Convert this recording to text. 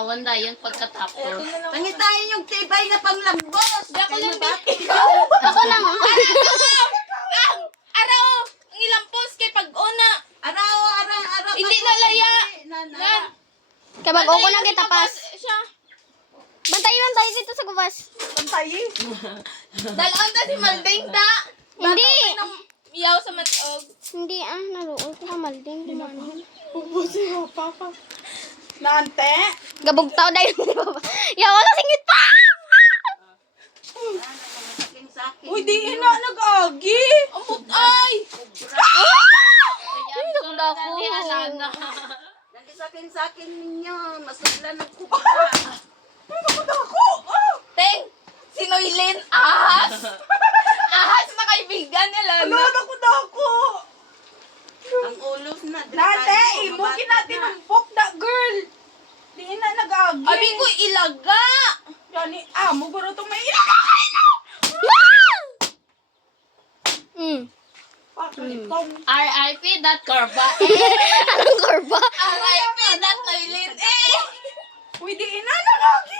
bitawan na yan pagkatapos. Pangitain yung tibay na panglambos. Ako lang Ako na nga. Araw! Ang ilang post kay pag-una. Araw. Hindi nalaya. Yan. Kabag ko na kita pas. Siya. Bantayan tayo dito sa gubas. Dalawang ta si Malding ta. Hindi. Iyaw sa matog. Hindi naluol ko malding. Nante. Gabog tao dahil. Yaw na singit pa. Uy, di ina nag-agi. Ang putay! Hindi ko na ako. Sakin ninyo. Masugla ng kubra. Teng! Sinoylin! Ahas! Ahas na kaibigan nila. Dako. Ang ulos na. Nate, imukin natin ang book na girl. Di na nag-agi. Abi ko ilaga! Yani, muguro itong may ilaga. RIP that korba. Anong korba? RIP that toilet. Uy, di na nag-agi.